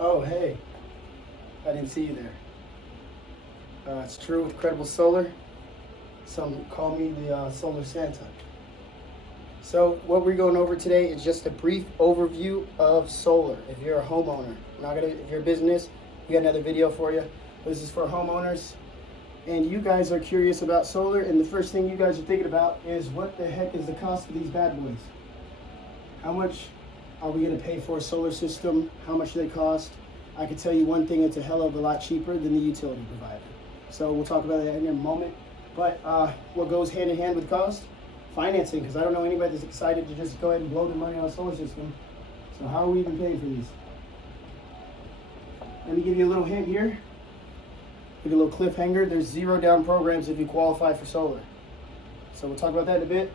Oh, hey, I didn't see you there. It's true with Credible Solar. Some call me the Solar Santa. So, what we're going over today is just a brief overview of solar. If you're a homeowner, if you're a business, we got another video for you. This is for homeowners, and you guys are curious about solar, and the first thing you guys are thinking about is what the heck is the cost of these bad boys? How much are we going to pay for a solar system? How much do they cost? I can tell you one thing, it's a hell of a lot cheaper than the utility provider. So we'll talk about that in a moment. But what goes hand in hand with cost? Financing, because I don't know anybody that's excited to just go ahead and blow their money on a solar system. So how are we even paying for these? Let me give you a little hint here. Like a little cliffhanger. There's 0 down programs if you qualify for solar. So we'll talk about that in a bit.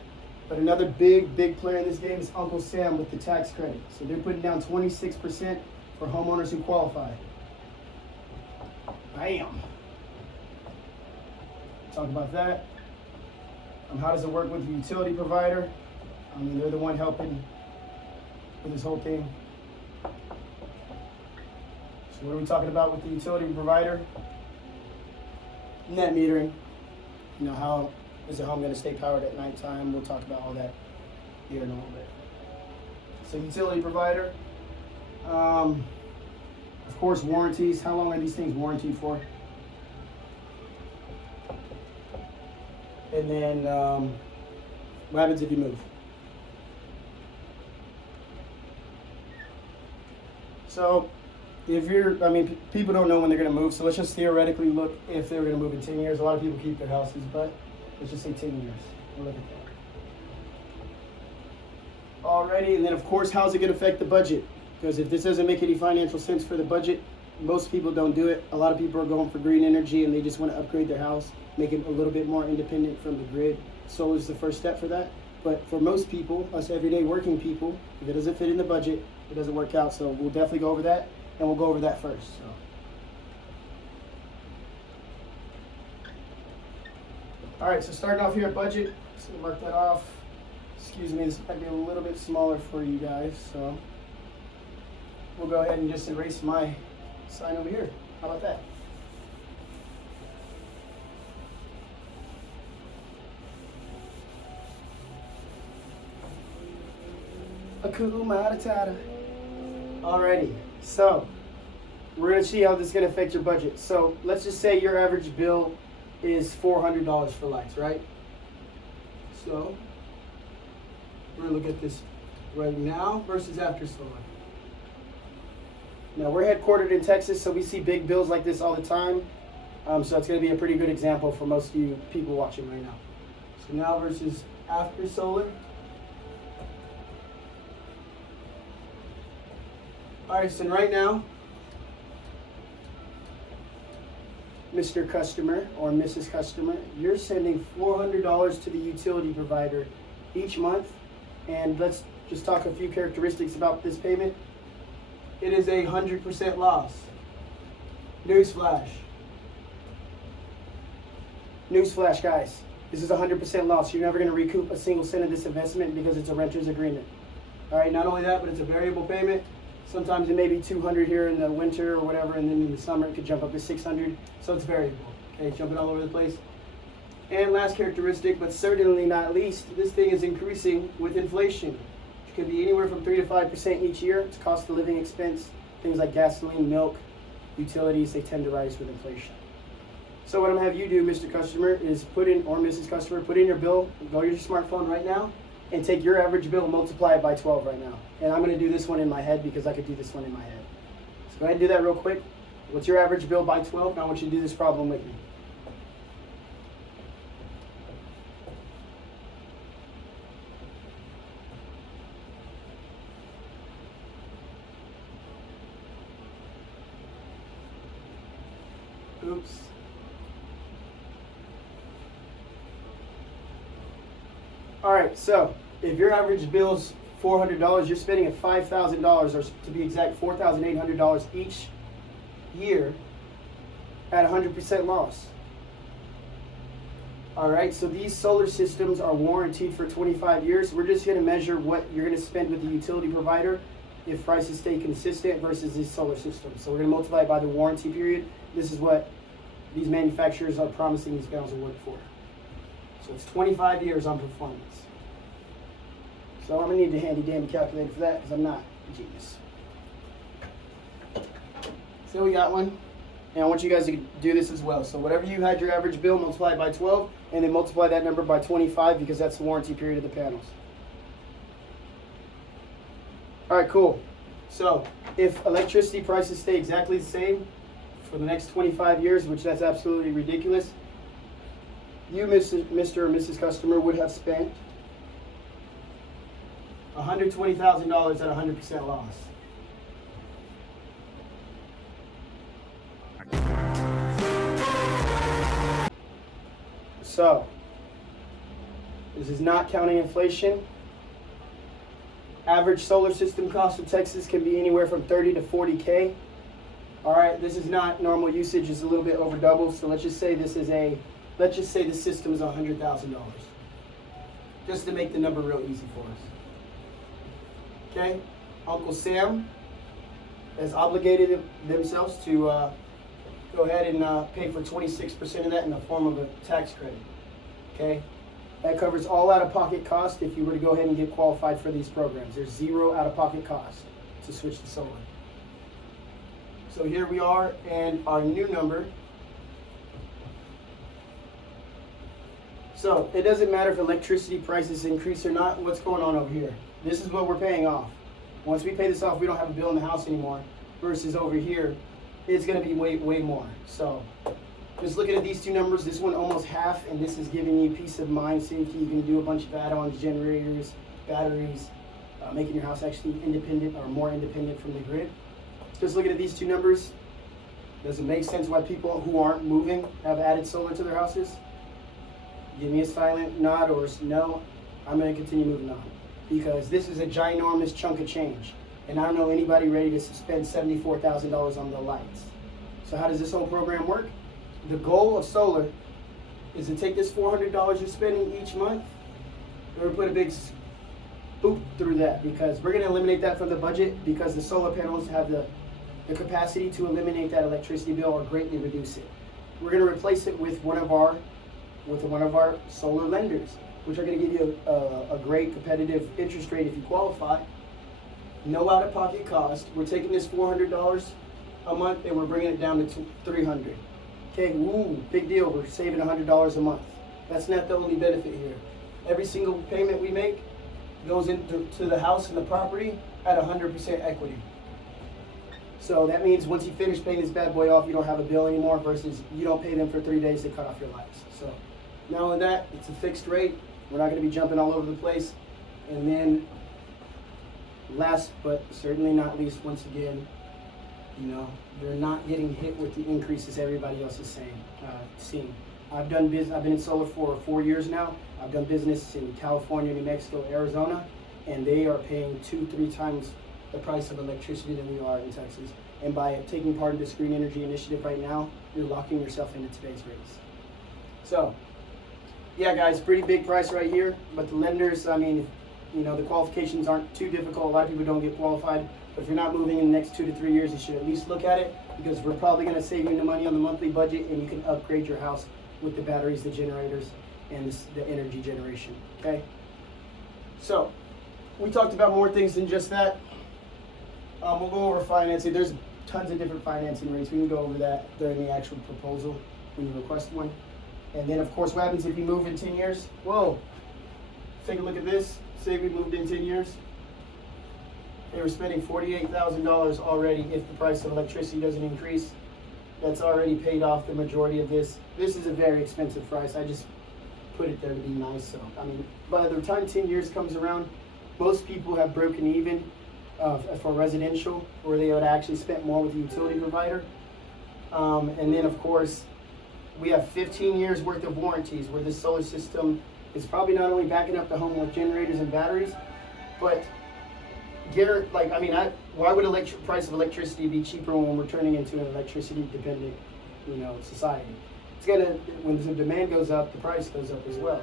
But another big player in this game is Uncle Sam with the tax credit. So they're putting down 26% for homeowners who qualify. Bam! Talk about that. How does it work with the utility provider? I mean, they're the one helping with this whole thing. So what are we talking about with the utility provider? Net metering. You know, how is the home going to stay powered at nighttime? We'll talk about all that here in a little bit. So utility provider. Of course, warranties. How long are these things warranted for? And then what happens if you move? So people don't know when they're going to move, so let's just theoretically look if they're going to move in 10 years. A lot of people keep their houses, but let's just say 10 years. We'll look at that. Alrighty, and then of course, how's it going to affect the budget? Because if this doesn't make any financial sense for the budget, most people don't do it. A lot of people are going for green energy and they just want to upgrade their house, make it a little bit more independent from the grid. Solar is the first step for that. But for most people, us everyday working people, if it doesn't fit in the budget, it doesn't work out. So we'll definitely go over that, and we'll go over that first. So. All right, so starting off here at budget, just gonna mark that off. Excuse me, this might be a little bit smaller for you guys, so we'll go ahead and just erase my sign over here. How about that? Alrighty, so we're going to see how this is going to affect your budget. So let's just say your average bill is $400 for lights, right? So we're going to look at this right now versus after solar. Now we're headquartered in Texas, so we see big bills like this all the time. So it's going to be a pretty good example for most of you people watching right now. So now versus after solar. Alright, so right now, Mr. Customer or Mrs. Customer, you're sending $400 to the utility provider each month. And let's just talk a few characteristics about this payment. It is 100% loss. Newsflash. Newsflash, guys. This is 100% loss. You're never going to recoup a single cent of this investment because it's a renter's agreement. Alright, not only that, but it's a variable payment. Sometimes it may be $200 here in the winter or whatever, and then in the summer it could jump up to $600. So it's variable. Okay, it's jumping all over the place. And last characteristic, but certainly not least, this thing is increasing with inflation. It could be anywhere from 3 to 5% each year. It's cost of living expense. Things like gasoline, milk, utilities, they tend to rise with inflation. So what I'm going to have you do, Mr. Customer, is put in, or Mrs. Customer, put in your bill, go to your smartphone right now, and take your average bill and multiply it by 12 right now. And I'm going to do this one in my head because I could do this one in my head. So go ahead and do that real quick. What's your average bill by 12? Now I want you to do this problem with me. Oops. All right, so if your average bill's $400, you're spending at $5,000, or to be exact, $4,800 each year at 100% loss. All right, so these solar systems are warranted for 25 years. We're just going to measure what you're going to spend with the utility provider if prices stay consistent versus this solar system. So we're going to multiply it by the warranty period. This is what these manufacturers are promising these panels will work for. So it's 25 years on performance. So I'm going to need the handy dandy calculator for that because I'm not a genius. So we got one. And I want you guys to do this as well. So whatever you had your average bill, multiply it by 12, and then multiply that number by 25 because that's the warranty period of the panels. All right, cool. So if electricity prices stay exactly the same for the next 25 years, which that's absolutely ridiculous, you, Mr. or Mrs. Customer, would have spent $120,000 at 100% loss. So, this is not counting inflation. Average solar system cost in Texas can be anywhere from 30 to 40K. All right, this is not normal usage; it's a little bit over double. So let's just say this is let's just say the system is $100,000, just to make the number real easy for us. Okay, Uncle Sam has obligated themselves to go ahead and pay for 26% of that in the form of a tax credit. Okay, that covers all out-of-pocket cost if you were to go ahead and get qualified for these programs. There's zero out-of-pocket cost to switch to solar. So here we are, and our new number. So it doesn't matter if electricity prices increase or not. What's going on over here? This is what we're paying off. Once we pay this off, we don't have a bill in the house anymore. Versus over here, it's going to be way more. So just looking at these two numbers, this one almost half, and this is giving you peace of mind, safety. You can do a bunch of add-ons, generators, batteries, making your house actually independent or more independent from the grid. Just looking at these two numbers, does it make sense why people who aren't moving have added solar to their houses? Give me a silent nod or no. I'm going to continue moving on because this is a ginormous chunk of change. And I don't know anybody ready to spend $74,000 on the lights. So how does this whole program work? The goal of solar is to take this $400 you're spending each month, and we put a big boop through that because we're going to eliminate that from the budget because the solar panels have the capacity to eliminate that electricity bill or greatly reduce it. We're going to replace it with one of our solar lenders, which are going to give you a great competitive interest rate if you qualify. No out-of-pocket cost. We're taking this $400 a month and we're bringing it down to $300. Okay, woo, big deal. We're saving $100 a month. That's not the only benefit here. Every single payment we make goes into the house and the property at 100% equity. So that means once you finish paying this bad boy off, you don't have a bill anymore versus you don't pay them for 3 days to cut off your lights. So not only that, it's a fixed rate. We're not going to be jumping all over the place. And then last but certainly not least, once again, you're not getting hit with the increases everybody else is seeing. I've been in solar for 4 years now. I've done business in California, New Mexico, Arizona, and they are paying 2-3 times the price of electricity than we are in Texas. And by taking part in this green energy initiative right now, you're locking yourself into today's rates. So, yeah, guys, pretty big price right here. But the lenders, the qualifications aren't too difficult. A lot of people don't get qualified. But if you're not moving in the next 2 to 3 years, you should at least look at it because we're probably going to save you the money on the monthly budget, and you can upgrade your house with the batteries, the generators, and the energy generation. Okay. So we talked about more things than just that. We'll go over financing. There's tons of different financing rates. We can go over that during the actual proposal when you request one. And then, of course, what happens if you move in 10 years? Whoa. Take a look at this. Say we moved in 10 years. They were spending $48,000 already if the price of electricity doesn't increase. That's already paid off the majority of this. This is a very expensive price. I just put it there to be nice. So, by the time 10 years comes around, most people have broken even for residential, where they would actually spent more with the utility provider. And then, of course, we have 15 years worth of warranties where this solar system is probably not only backing up the home with generators and batteries, but why would price of electricity be cheaper when we're turning into an electricity dependent, society? It's when the demand goes up, the price goes up as well.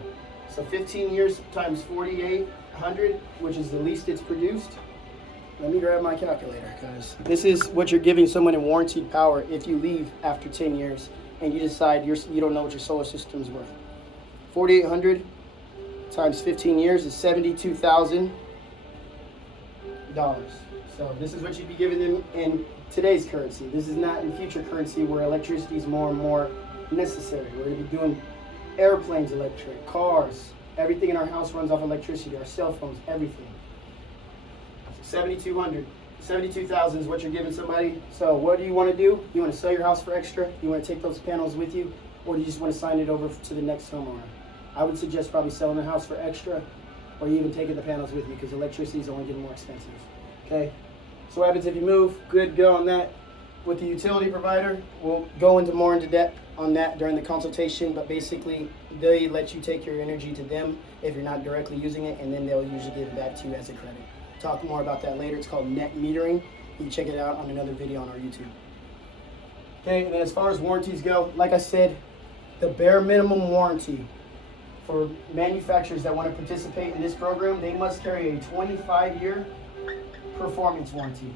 So 15 years times 4,800, which is the least it's produced, let me grab my calculator, because this is what you're giving someone in warranted power if you leave after 10 years and you decide you don't know what your solar system's worth. 4,800 times 15 years is $72,000. So this is what you'd be giving them in today's currency. This is not in future currency where electricity is more and more necessary. We're going to be doing airplanes electric, cars, everything in our house runs off electricity, our cell phones, everything. 7,200. 72,000 is what you're giving somebody. So what do you want to do? You want to sell your house for extra? You want to take those panels with you? Or do you just want to sign it over to the next homeowner? I would suggest probably selling the house for extra, or even taking the panels with you, because electricity is only getting more expensive. Okay? So what happens if you move? Good, go on that. With the utility provider, we'll go into more into depth on that during the consultation, but basically they let you take your energy to them if you're not directly using it, and then they'll usually give it back to you as a credit. Talk more about that later. It's called net metering. You can check it out on another video on our YouTube. Okay, and then as far as warranties go, like I said, the bare minimum warranty for manufacturers that want to participate in this program, they must carry a 25-year performance warranty.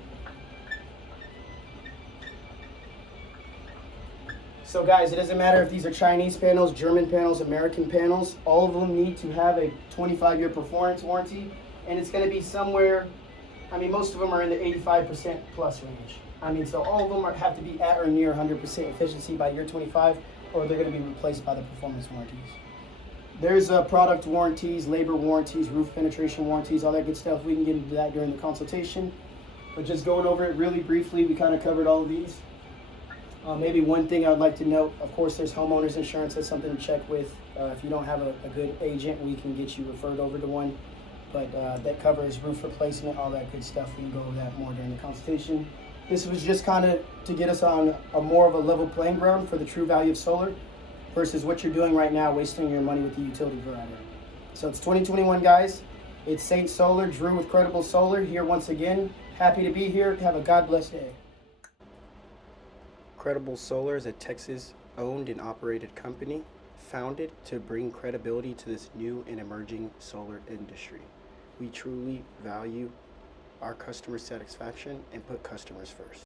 So guys, it doesn't matter if these are Chinese panels, German panels, American panels, all of them need to have a 25-year performance warranty, and it's going to be somewhere, I mean, most of them are in the 85% plus range. I mean, so all of them have to be at or near 100% efficiency by year 25, or they're going to be replaced by the performance warranties. There's product warranties, labor warranties, roof penetration warranties, all that good stuff. We can get into that during the consultation. But just going over it really briefly, we kind of covered all of these. Maybe one thing I would like to note, of course, there's homeowners insurance. That's something to check with. If you don't have a good agent, we can get you referred over to one. But that covers roof replacement, all that good stuff. We can go over that more during the consultation. This was just kind of to get us on a more of a level playing ground for the true value of solar versus what you're doing right now, wasting your money with the utility provider. So it's 2021, guys. It's Saint Solar, Drew with Credible Solar, here once again. Happy to be here. Have a God bless day. Credible Solar is a Texas-owned and operated company founded to bring credibility to this new and emerging solar industry. We truly value our customer satisfaction and put customers first.